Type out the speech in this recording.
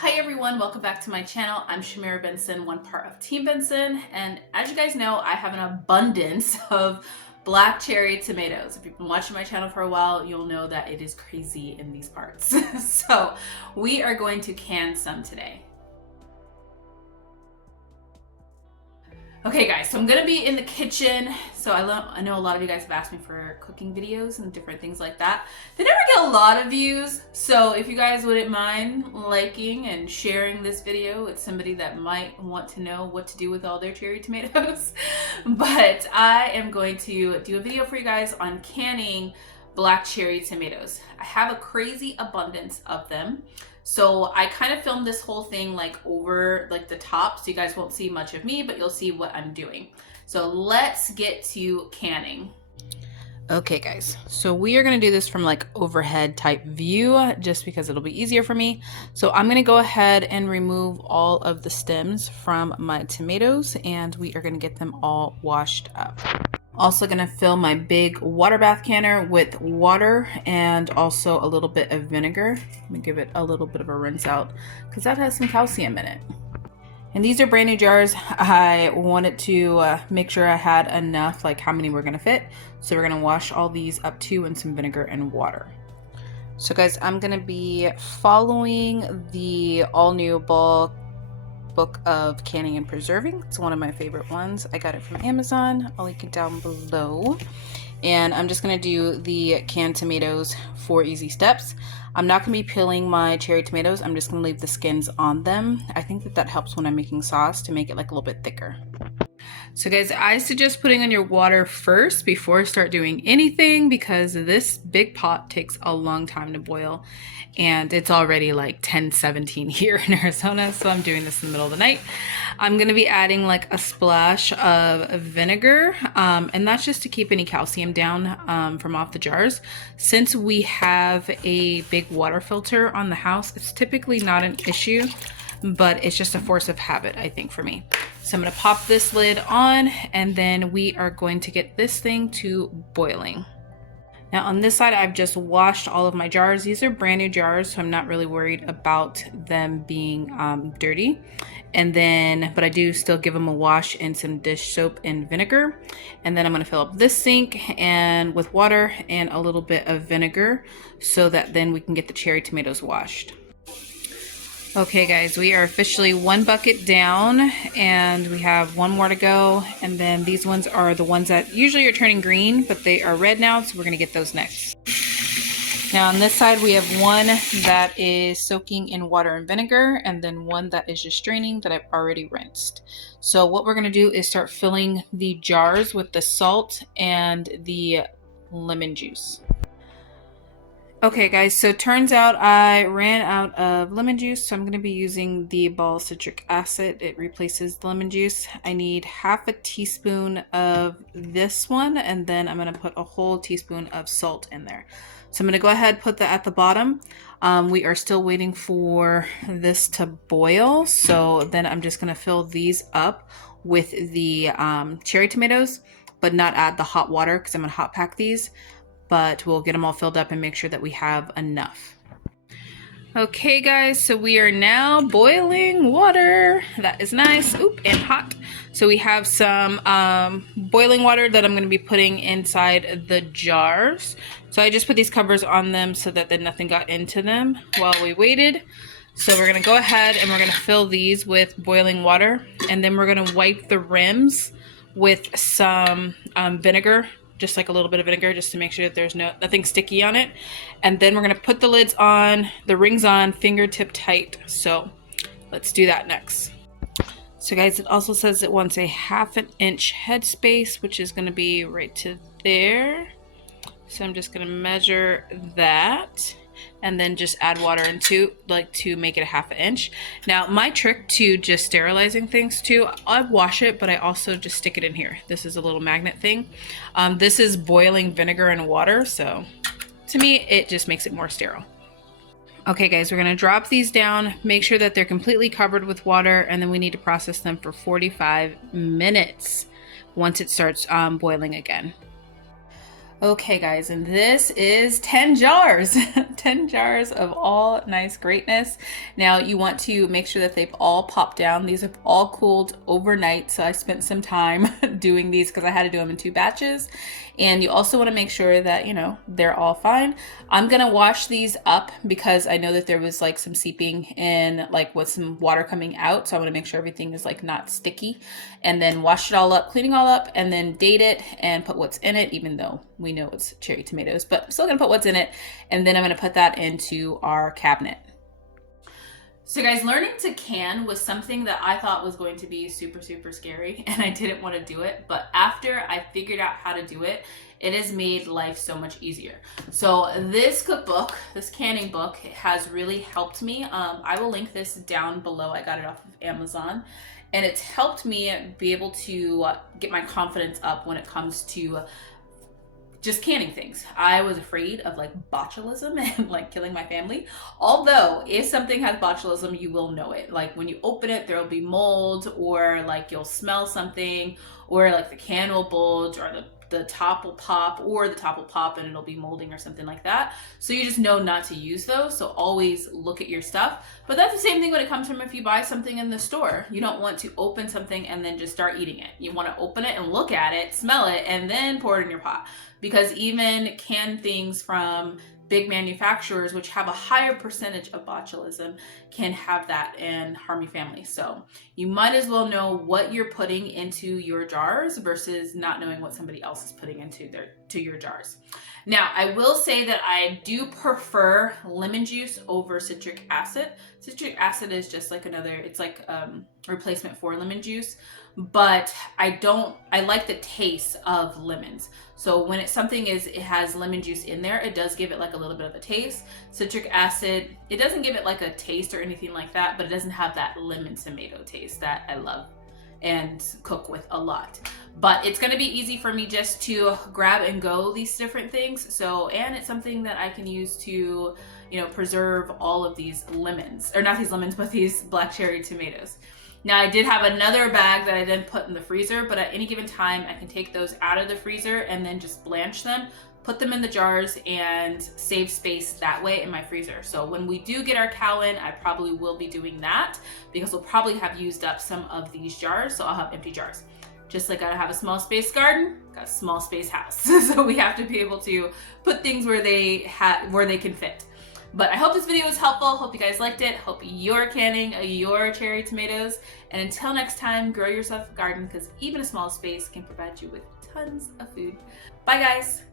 Hi everyone, welcome back to my channel. I'm Shamira Benson, one part of Team Benson, and as you guys know, I have an abundance of black cherry tomatoes. If you've been watching my channel for a while, you'll know that it is crazy in these parts. So we are going to can some today. Okay guys, so I'm gonna be in the kitchen. So I know a lot of you guys have asked me for cooking videos and different things like that. They never get a lot of views. So if you guys wouldn't mind liking and sharing this video with somebody that might want to know what to do with all their cherry tomatoes. But I am going to do a video for you guys on canning black cherry tomatoes. I have a crazy abundance of them. So I kind of filmed this whole thing like over like the top, so you guys won't see much of me, but you'll see what I'm doing. So let's get to canning. Okay guys, so we are gonna do this from like overhead type view just because it'll be easier for me. So I'm gonna go ahead and remove all of the stems from my tomatoes and we are gonna get them all washed up. Also gonna fill my big water bath canner with water and also a little bit of vinegar. I'm gonna give it a little bit of a rinse out because that has some calcium in it. And these are brand new jars. I wanted to make sure I had enough, like how many we're gonna fit. So we're gonna wash all these up too in some vinegar and water. So guys, I'm gonna be following the all new book of canning and preserving. It's one of my favorite ones. I got it from Amazon. I'll link it down below. And I'm just gonna do the canned tomatoes 4 easy steps. I'm not gonna be peeling my cherry tomatoes. I'm just gonna leave the skins on them. I think that helps when I'm making sauce to make it like a little bit thicker. So guys, I suggest putting on your water first before I start doing anything because this big pot takes a long time to boil and it's already like 10:17 here in Arizona, so I'm doing this in the middle of the night. I'm going to be adding like a splash of vinegar and that's just to keep any calcium down from off the jars. Since we have a big water filter on the house, it's typically not an issue, but it's just a force of habit, I think, for me. So I'm gonna pop this lid on and then we are going to get this thing to boiling. Now on this side, I've just washed all of my jars. These are brand new jars, so I'm not really worried about them being dirty. And then, but I do still give them a wash in some dish soap and vinegar. And then I'm gonna fill up this sink and with water and a little bit of vinegar so that then we can get the cherry tomatoes washed. Okay guys, we are officially 1 bucket down and we have 1 more to go. And then these ones are the ones that usually are turning green, but they are red now, so we're gonna get those next. Now on this side, we have 1 that is soaking in water and vinegar and then 1 that is just draining that I've already rinsed. So what we're gonna do is start filling the jars with the salt and the lemon juice. Okay guys, so turns out I ran out of lemon juice, so I'm going to be using the ball citric acid. It replaces the lemon juice. I need half a teaspoon of this one, and then I'm going to put a whole teaspoon of salt in there. So I'm going to go ahead and put that at the bottom. We are still waiting for this to boil, so then I'm just going to fill these up with the cherry tomatoes, but not add the hot water because I'm going to hot pack these. But we'll get them all filled up and make sure that we have enough. Okay guys, so we are now boiling water. That is nice. Oop, and hot. So we have some boiling water that I'm going to be putting inside the jars. So I just put these covers on them so that then nothing got into them while we waited. So we're going to go ahead and we're going to fill these with boiling water. And then we're going to wipe the rims with some vinegar. Just like a little bit of vinegar just to make sure that there's nothing sticky on it. And then we're gonna put the lids on, the rings on, fingertip tight. So let's do that next. So guys, it also says it wants a 1/2 inch headspace, which is gonna be right to there. So I'm just gonna measure that and then just add water into to make it a 1/2 inch. Now my trick to just sterilizing things too, I wash it, but I also just stick it in here. This is a little magnet thing. This is boiling vinegar and water, so to me it just makes it more sterile. Okay guys, we're gonna drop these down, make sure that they're completely covered with water, and then we need to process them for 45 minutes once it starts boiling again. Okay guys, and this is 10 jars, 10 jars of all nice greatness. Now you want to make sure that they've all popped down. These have all cooled overnight, so I spent some time doing these because I had to do them in 2 batches. And you also want to make sure that, you know, they're all fine. I'm gonna wash these up because I know that there was like some seeping in, like with some water coming out, so I want to make sure everything is like not sticky. And then wash it all up, cleaning all up, and then date it and put what's in it, even though we know it's cherry tomatoes, but I'm still gonna put what's in it. And then I'm gonna put that into our cabinet. So guys, learning to can was something that I thought was going to be super, super scary, and I didn't want to do it. But after I figured out how to do it, it has made life so much easier. So this cookbook, this canning book, has really helped me. I will link this down below. I got it off of Amazon. And it's helped me be able to get my confidence up when it comes to just canning things. I was afraid of like botulism and like killing my family. Although if something has botulism, you will know it. Like when you open it, there will be mold, or like you'll smell something, or like the can will bulge, or the top will pop, or the top will pop and it'll be molding or something like that. So you just know not to use those. So always look at your stuff. But that's the same thing when it comes from if you buy something in the store. You don't want to open something and then just start eating it. You want to open it and look at it, smell it, and then pour it in your pot. Because even canned things from big manufacturers, which have a higher percentage of botulism, can have that and harm your family. So you might as well know what you're putting into your jars versus not knowing what somebody else is putting into your jars. Now, I will say that I do prefer lemon juice over citric acid. Citric acid is just like it's like replacement for lemon juice, but I like the taste of lemons. So when it has lemon juice in there, it does give it like a little bit of a taste. Citric acid, it doesn't give it like a taste or anything like that, but it doesn't have that lemon tomato taste that I love and cook with a lot. But it's going to be easy for me just to grab and go these different things. So, and it's something that I can use to, you know, preserve all of these lemons, or not these lemons, but these black cherry tomatoes. Now I did have another bag that I then put in the freezer, but at any given time I can take those out of the freezer and then just blanch them, put them in the jars, and save space that way in my freezer. So when we do get our cow in, I probably will be doing that because we'll probably have used up some of these jars, so I'll have empty jars. Just like I have a small space garden, got a small space house. So we have to be able to put things where they can fit. But I hope this video was helpful. Hope you guys liked it. Hope you're canning your cherry tomatoes. And until next time, grow yourself a garden, because even a small space can provide you with tons of food. Bye guys.